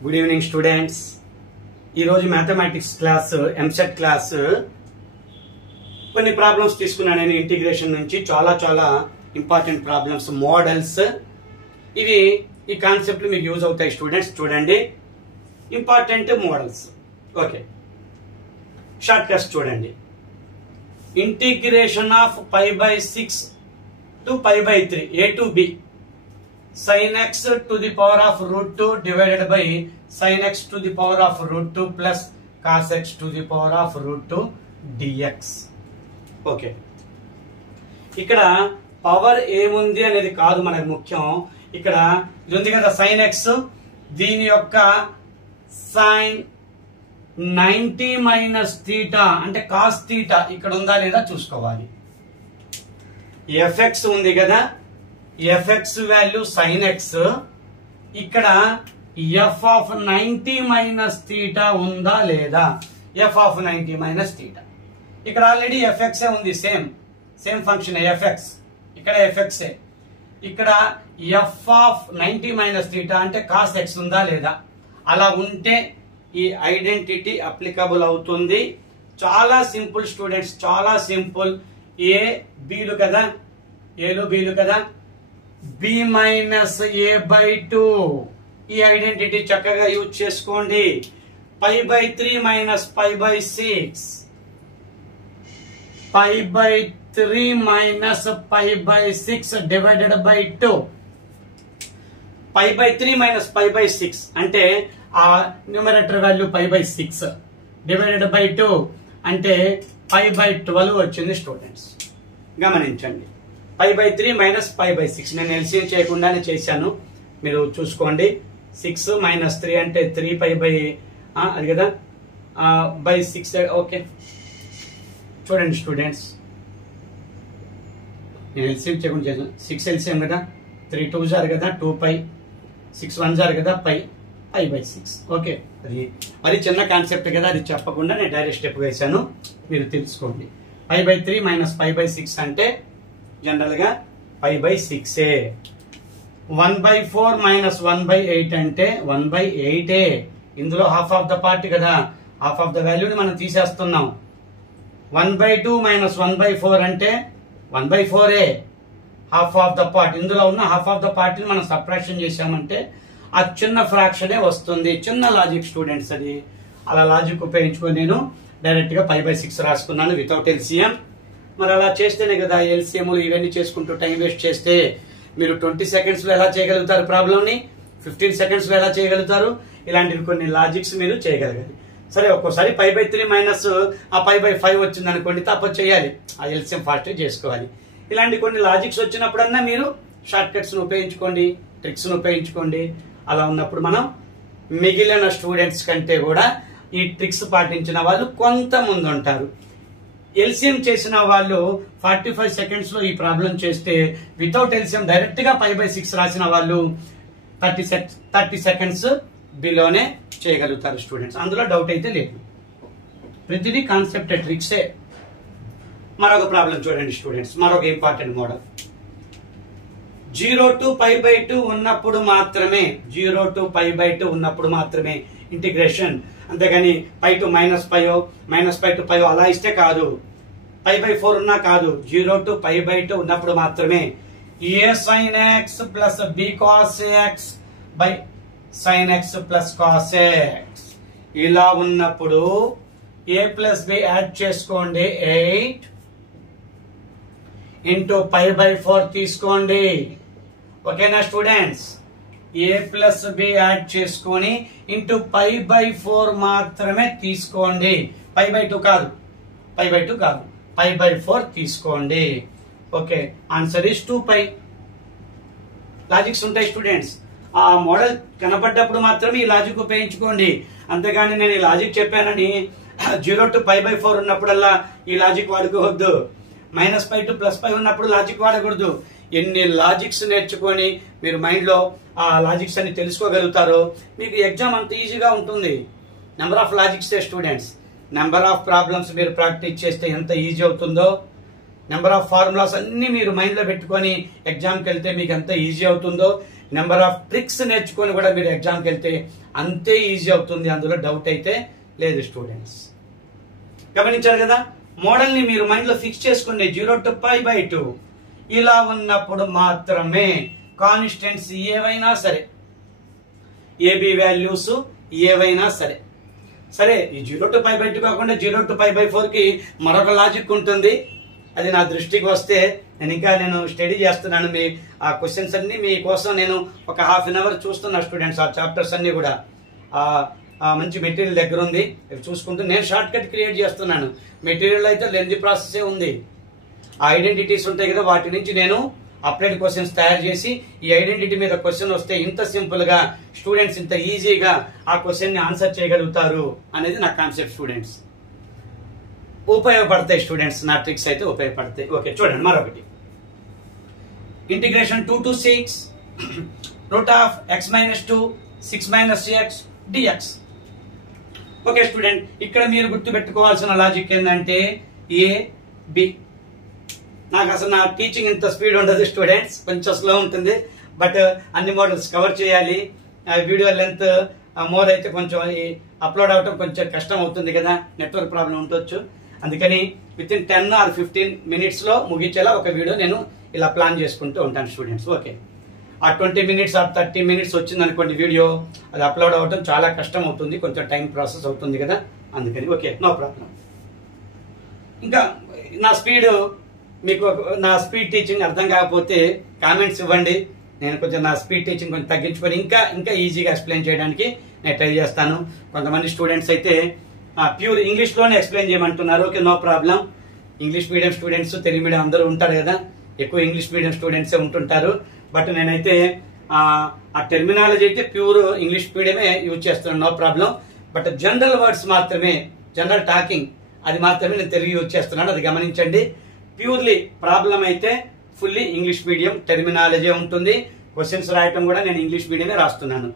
Good evening students. ఈరోజు mathematics class EAMCET class కొన్ని problems తీసుకున్నాను నేను ఇంటిగ్రేషన్ నుంచి. చాలా చాలా ఇంపార్టెంట్ ప్రాబ్లమ్స్, మోడల్స్. ఇవి ఈ కాన్సెప్ట్లు మీకు యూజ్ అవుతాయి స్టూడెంట్స్. చూడండి, important models. Okay, shortcuts చూడండి. Integration of π/6 to π/3 a to b sin x to the power of √2 divided by sin x to the power of √2 plus cos x to the power of √2 dx. Okay, ఇక్కడ power ఏముంది అనేది కాదు మనకు ముఖ్యం. ఇక్కడ ఇది ఉంది కదా sin x, దీని యొక్క sin 90 మైనస్ θ అంటే cos θ ఇక్కడ ఉందా లేదా చూసుకోవాలి. fx ఉంది కదా, fx వాల్యూ sin x, ఇక్కడ f ఆఫ్ 90 మైనస్ θ ఉందా లేదా, f ఆఫ్ 90 మైనస్ θ. ఇక్కడ ఆల్రెడీ fx ఉంది, సేమ్ ఫంక్షన్ fx, ఇక్కడ fx. ఇక్కడ f ఆఫ్ 90 మైనస్ θ అంటే cos x ఉందా లేదా. అలా ఉంటే ఈ ఐడెంటిటీ అప్లికబుల్ అవుతుంది. చాలా సింపుల్ స్టూడెంట్స్, చాలా సింపుల్. ఏ బీలు కదా, ఏలు బీలు కదా, b మైనస్ a/2 ఈ ఐడెంటిటీ చక్కగా యూజ్ చేసుకోండి. π/3 minus π/6, π/3 minus π/6 divided by 2. π/3 minus π/6 అంటే ఆ న్యూమరేటర్ వాల్యూ π/6 డివైడెడ్ బై 2 అంటే π/12 వచ్చింది స్టూడెంట్స్. గమనించండి, π/3 మైనస్ π/6 నేను ఎల్సిఎం చేయకుండానే చేశాను, మీరు చూసుకోండి. 6 మైనస్ 3 అంటే 3π అది కదా బై 6. ఓకే, చూడండి స్టూడెంట్స్, నేను ఎల్సిఎం చేయకుండా చేశాను. 6 ఎల్సిఎం కదా, 3 2 జార్ కదా 2π, 6 1 జార్ కదా π/6. ఓకే, అది మరి చిన్న కాన్సెప్ట్ కదా, అది చెప్పకుండా నేను డైరెక్ట్ స్టెప్ వేసాను, మీరు తెలుసుకోండి. π/3 మైనస్ π/6 అంటే జనరల్ గా π/6. 1/4 మైనస్ 1/8 అంటే 1/8. ఇందులో హాఫ్ ఆఫ్ ద పార్ట్ కదా, హాఫ్ ఆఫ్ ద వాల్యూని మనం తీసేస్తున్నాం. 1/2 మైనస్ 1/4 అంటే 1/4. హాఫ్ ఆఫ్ ద పార్ట్, ఇందులో ఉన్న హాఫ్ ఆఫ్ ద పార్ట్ ని మనం సబ్ట్రాక్షన్ చేసామంటే ఆ చిన్న ఫ్రాక్షనే వస్తుంది. చిన్న లాజిక్ స్టూడెంట్స్, అది అలా లాజిక్ ఉపయోగించుకొని నేను డైరెక్ట్ గా π/6 రాసుకున్నాను వితౌట్ ఎల్సిఎం. మరి అలా చేస్తేనే కదా ఎల్సిఎం ఇవన్నీ చేసుకుంటూ టైం వేస్ట్ చేస్తే మీరు 20 సెకండ్స్ లో ఎలా చేయగలుగుతారు ప్రాబ్లం ని, 15 సెకండ్స్ లో ఎలా చేయగలుగుతారు, ఇలాంటివి కొన్ని లాజిక్స్ మీరు చేయగలగాలి. సరే, ఒక్కోసారి π/3 మైనస్ ఆ π/5 వచ్చింది అనుకోండి, తప్ప చేయాలి, ఆ ఎల్సిఎం ఫాస్ట్ చేసుకోవాలి. ఇలాంటి కొన్ని లాజిక్స్ వచ్చినప్పుడన్నా మీరు షార్ట్ కట్స్ ను ఉపయోగించుకోండి, ట్రిక్స్ ను ఉపయోగించుకోండి. అలా ఉన్నప్పుడు మనం మిగిలిన స్టూడెంట్స్ కంటే కూడా ఈ ట్రిక్స్ పాటించిన వాళ్ళు కొంత ముందు ఉంటారు. ఎల్సిఎం చేసిన వాళ్ళు 45 సెకండ్స్ లో ఈ ప్రాబ్లం చేస్తే, వితౌట్ ఎల్సిఎం డైరెక్ట్ గా π/6 రాసిన వాళ్ళు 30 సెకండ్స్ బిలోనే చేయగలుగుతారు స్టూడెంట్స్. అందులో డౌట్ అయితే లేదు, ప్రతిదీ కాన్సెప్ట్ ట్రిక్సే. మరొక ప్రాబ్లం చూడండి స్టూడెంట్స్, మరొక ఇంపార్టెంట్ మోడల్. 0 to π/2 ఉన్నప్పుడు మాత్రమే, 0 to π/2 ఉన్నప్పుడు మాత్రమే ఇంటిగ్రేషన్. అంతేగాని π to మైనస్ π to π అలా ఇస్తే కాదు, π/4 ఉన్నా కాదు. 0 to π/2 ఉన్నప్పుడు మాత్రమే a sin x plus b cos x by sin x plus cos x. ఇలా ఉన్నప్పుడు a ప్లస్ b యాడ్ చేసుకోండి, 8 ఇంటూ π/4 తీసుకోండి. ఓకేనా students, a plus b add చేసుకొని ఇంటూ π/4 మాత్రమే తీసుకోండి. π/2 కాదు, π/4 తీసుకోండి. Okay, answer is 2π. లాజిక్స్ ఉంటాయి స్టూడెంట్స్, ఆ మోడల్ కనపడ్డప్పుడు మాత్రమే ఈ లాజిక్ ఉపయోగించుకోండి. అంతేగాని నేను ఈ లాజిక్ చెప్పానని 0 to π/4 ఉన్నప్పుడల్లా ఈ లాజిక్ వాడుకోవద్దు. -π to +π ఉన్నప్పుడు లాజిక్ వాడకూడదు. ఎన్ని లాజిక్స్ నేర్చుకొని మీరు మైండ్ లో ఆ లాజిక్స్ అన్ని తెలుసుకోగలుగుతారో మీకు ఎగ్జామ్ అంత ఈజీగా ఉంటుంది. Number of logics students, number of problems మీరు ప్రాక్టీస్ చేస్తే ఎంత ఈజీ అవుతుందో, నెంబర్ ఆఫ్ ఫార్ములాస్ అన్ని మీరు మైండ్ లో పెట్టుకొని ఎగ్జామ్కి వెళ్తే మీకు ఎంత ఈజీ అవుతుందో, నెంబర్ ఆఫ్ ట్రిక్స్ నేర్చుకొని కూడా మీరు ఎగ్జామ్కి వెళ్తే అంతే ఈజీ అవుతుంది, అందులో డౌట్ అయితే లేదు స్టూడెంట్స్. గమనించారు కదా, మోడల్ని మీరు మైండ్లో ఫిక్స్ చేసుకుని 0 to π/2 ఇలా ఉన్నప్పుడు మాత్రమే కాన్స్టెంట్స్ ఏవైనా సరే, ఏబి వాల్యూస్ ఏవైనా సరే సరే ఈ 0 to π/2 కాకుండా 0 to π/4కి మరొక లాజిక్ ఉంటుంది. అది నా దృష్టికి వస్తే నేను స్టడీ చేస్తున్నాను. మీ ఆ క్వశ్చన్స్ అన్ని మీకోసం నేను ఒక ½ an hour చూస్తున్నా స్టూడెంట్స్. ఆ చాప్టర్స్ అన్ని కూడా మంచి మెటీరియల్ దగ్గర ఉంది, చూసుకుంటూ నేను షార్ట్ కట్ క్రియేట్ చేస్తున్నాను. మెటీరియల్ అయితే లెంతీ ప్రాసెసే ఉంది. ఆ ఐడెంటిటీస్ ఉంటాయి కదా, వాటి నుంచి నేను అప్లైడ్ క్వశ్చన్స్ తయారు చేసి ఈ ఐడెంటిటీ మీద క్వశ్చన్ వస్తే ఇంత సింపుల్ గా స్టూడెంట్స్ ఇంత ఈజీగా ఆ క్వశ్చన్ ని ఆన్సర్ చేయగలుగుతారు అనేది నా కాన్సెప్ట్. స్టూడెంట్స్ ఉపయోగపడతాయి, స్టూడెంట్స్ నా ట్రిక్స్ అయితే ఉపయోగపడతాయి. ఓకే చూడండి, మరొకటి integration 2 to 6 √(x-2 6 - x) dx. Okay student, ఇక్కడ మీరు గుర్తుపెట్టుకోవాల్సిన లాజిక్ ఏంటంటే ఏ బి. నాకు అసలు నా టీచింగ్ ఇంత స్పీడ్ ఉండదు స్టూడెంట్స్, కొంచెం స్లో ఉంటుంది. బట్ అన్ని మోడల్స్ కవర్ చేయాలి. వీడియో లెంత్ మోర్ అయితే కొంచెం అప్లోడ్ అవటం కొంచెం కష్టం అవుతుంది కదా, నెట్వర్క్ ప్రాబ్లం ఉండొచ్చు. అందుకని విత్ ఇన్ 10 or 15 minutes లో ముగించేలా ఒక వీడియో నేను ఇలా ప్లాన్ చేసుకుంటూ ఉంటాను స్టూడెంట్స్. ఓకే, ఆ 20 minutes or 30 minutes వచ్చింది అనుకోండి వీడియో, అది అప్లోడ్ అవ్వడం చాలా కష్టం అవుతుంది, కొంచెం టైం ప్రాసెస్ అవుతుంది కదా, అందుకని. Okay, no problem. ఇంకా నా స్పీడ్ టీచింగ్ అర్థం కాకపోతే కామెంట్స్ ఇవ్వండి. నేను కొంచెం నా స్పీడ్ టీచింగ్ కొంచెం తగ్గించుకొని ఇంకా ఈజీగా ఎక్స్ప్లెయిన్ చేయడానికి నేను ట్రై చేస్తాను. కొంతమంది స్టూడెంట్స్ అయితే ప్యూర్ ఇంగ్లీష్లోనే ఎక్స్ప్లెయిన్ చేయమంటున్నారు. Okay, no problem. English medium students, Telugu medium అందరూ ఉంటారు కదా, ఎక్కువ ఇంగ్లీష్ మీడియం స్టూడెంట్సే ఉంటుంటారు. బట్ నేనైతే ఆ టెర్మినాలజీ అయితే ప్యూర్ ఇంగ్లీష్ మీడియమే యూజ్ చేస్తున్నాను, no problem. But general words మాత్రమే, జనరల్ టాకింగ్ అది మాత్రమే నేను తెలుగు యూజ్ చేస్తున్నాను, అది గమనించండి. ప్యూర్లీ ప్రాబ్లం అయితే ఫుల్లీ ఇంగ్లీష్ మీడియం టెర్మినాలజీ ఉంటుంది. క్వశ్చన్స్ రాయటం కూడా నేను ఇంగ్లీష్ మీడియమే రాస్తున్నాను.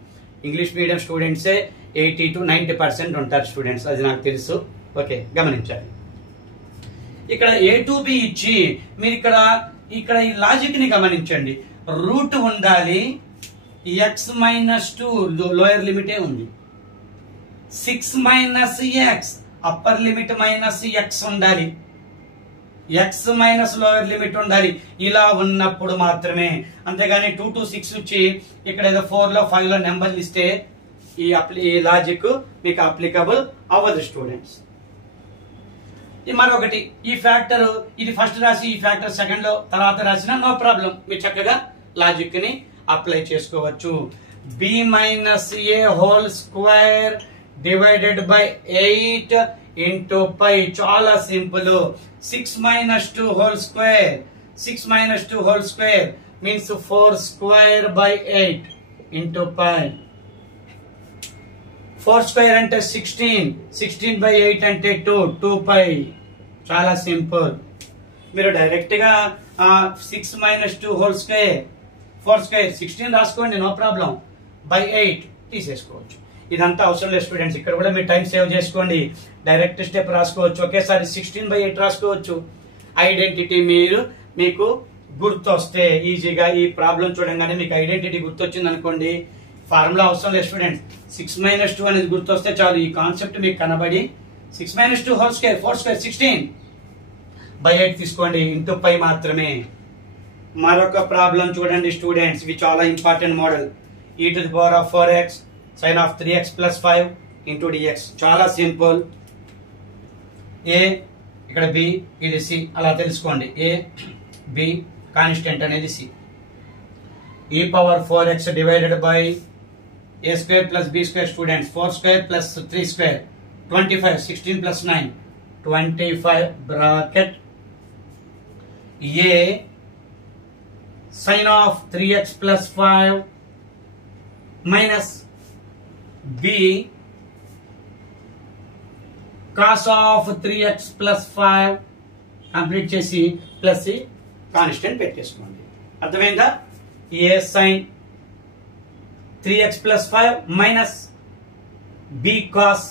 ఇంగ్లీష్ మీడియం స్టూడెంట్సే 80 to 90% ఉంటారు స్టూడెంట్స్, అది నాకు తెలుసు. ఓకే, గమనించాలి. ఇక్కడ A to B ఇచ్చి మీరు ఇక్కడ ఈ లాజిక్ ని గమనించండి. రూట్ ఉండాలి, x-2 లోయర్ లిమిటే ఉంది, 6 - x అప్పర్ లిమిట్ -x ఉండాలి, x మైనస్ లోయర్ లిమిట్ ఉండాలి. ఇలా ఉన్నప్పుడు మాత్రమే, అంతేగాని 2 to 6 వచ్చి ఇక్కడ ఏదో 4 లో 5 లో నెంబర్లు ఇస్తే ఈ లాజిక్ మీకు అప్లికబుల్ అవ్వదు స్టూడెంట్స్. మరొకటి, ఈ ఫ్యాక్టర్ ఇది ఫస్ట్ రాసి ఈ ఫ్యాక్టర్ సెకండ్ లో తర్వాత రాసిన నో ప్రాబ్లం, మీరు చక్కగా లాజిక్ ని అప్లై చేసుకోవచ్చు. b - a whole square divided by 8 into π, చాలా simple. 6 - 2 whole square, 6 - 2 whole square means 4 square by 8 into π. 4 square అంటే 16, 16 బై 8 అంటే 2π. చాలా సింపుల్. మీరు డైరెక్ట్ గా 6 - 2 హోల్ స్క్వేర్ 4 స్క్వేర్ 16 రాసుకోండి, నో ప్రాబ్లం. బై 8 తీసేసుకోవచ్చు. ఇదంతా అవసరం లేదు స్టూడెంట్స్. ఇక్కడ కూడా మీరు టైం సేవ్ చేసుకోండి, డైరెక్ట్ స్టెప్ రాసుకోవచ్చు. ఒకేసారి 16 బై 8 రాసుకోవచ్చు. ఐడెంటిటీ మీకు గుర్తొస్తే ఈజీగా ఈ ప్రాబ్లం చూడంగానే మీకు ఐడెంటిటీ గుర్తొచ్చింది అనుకోండి, ఫార్ములా అవసరం లేదు స్టూడెంట్స్. 6 - 2 అనేది గుర్తొస్తే చాలు, ఈ కాన్సెప్ట్ మీకు కనబడి 6 - 2 హోల్ స్క్వేర్ 4 స్క్వేర్ 16 బై 8 తీసుకోండి, ఇంటూ పై మాత్రమే. మరొక ప్రాబ్లం చూడండి స్టూడెంట్స్, ఇవి చాలా important model. e⁴x sin of 3x plus 5 into dx. చాలా సింపుల్. a ఇక్కడ b ఇది c అలా తెలుసుకోండి. a b కాన్స్టెంట్ అనేది c. e⁴x divided by a square plus b square students. 4 square plus 3 square 25, 16 plus 9 25 bracket a sin of 3x plus 5 minus b cos of 3x plus 5 complete చేసి plus constant పెట్టేసుకోండి. అర్థమైందా? a sin 3x plus 5 minus b cos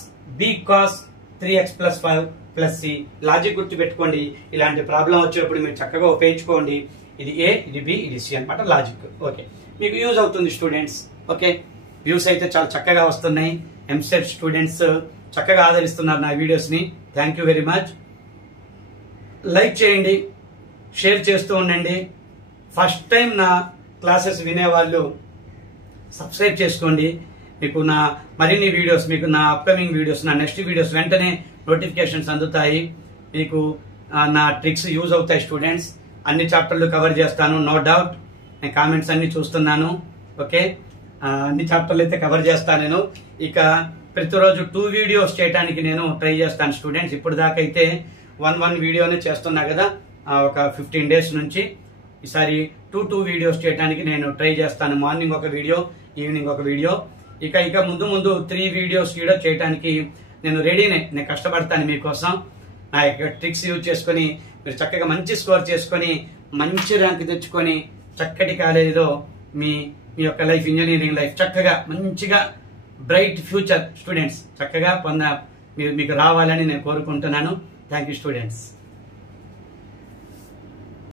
3x plus 5 plus c. Logic గుర్తు పెట్టుకోండి, ఇలాంటి problem వచ్చేటప్పుడు మీరు చక్కగా ఉపయోగించుకోండి. ఇది a ఇది b ఇది c అన్నమాట లాజిక్. ఓకే, మీకు యూజ్ అవుతుంది స్టూడెంట్స్. ఓకే, వ్యూస్ అయితే చాలా చక్కగా వస్తున్నాయి. ఎంసెట్ స్టూడెంట్స్ చక్కగా ఆదరిస్తున్నారు నా వీడియోస్ని. Thank you very much. Like చేయండి, షేర్ చేస్తూ ఉండండి. ఫస్ట్ టైం నా క్లాసెస్ వినేవాళ్ళు సబ్స్క్రైబ్ చేసుకోండి. మీకు నా మరిన్ని వీడియోస్, మీకు నా అప్కమింగ్ వీడియోస్, నా నెక్స్ట్ వీడియోస్ వెంటనే నోటిఫికేషన్స్ అందుతాయి. మీకు నా ట్రిక్స్ యూజ్ అవుతాయి స్టూడెంట్స్. అన్ని చాప్టర్లు కవర్ చేస్తాను, నో డౌట్. నేను కామెంట్స్ అన్ని చూస్తున్నాను. ఓకే, అన్ని చాప్టర్లు అయితే కవర్ చేస్తాను నేను. ఇక ప్రతిరోజు 2 వీడియోస్ చేయడానికి నేను ట్రై చేస్తాను స్టూడెంట్స్. ఇప్పుడు దాకా అయితే 1 వీడియోనే చేస్తున్నా కదా, ఒక 15 డేస్ నుంచి. ఈసారి 2 వీడియోస్ చేయడానికి నేను ట్రై చేస్తాను. మార్నింగ్ ఒక వీడియో, ఈవినింగ్ ఒక వీడియో. ఇక ముందు 3 వీడియోస్ చేయడానికి నేను రెడీనే. నేను కష్టపడతాను మీకోసం. నా యొక్క ట్రిక్స్ యూజ్ చేసుకొని మీరు చక్కగా మంచి స్కోర్ చేసుకొని మంచి ర్యాంక్ తెచ్చుకొని చక్కటి కాలేజీలో మీ యొక్క లైఫ్, ఇంజనీరింగ్ లైఫ్ చక్కగా మంచిగా బ్రైట్ ఫ్యూచర్ స్టూడెంట్స్ చక్కగా మీకు రావాలని నేను కోరుకుంటున్నాను. Thank you students.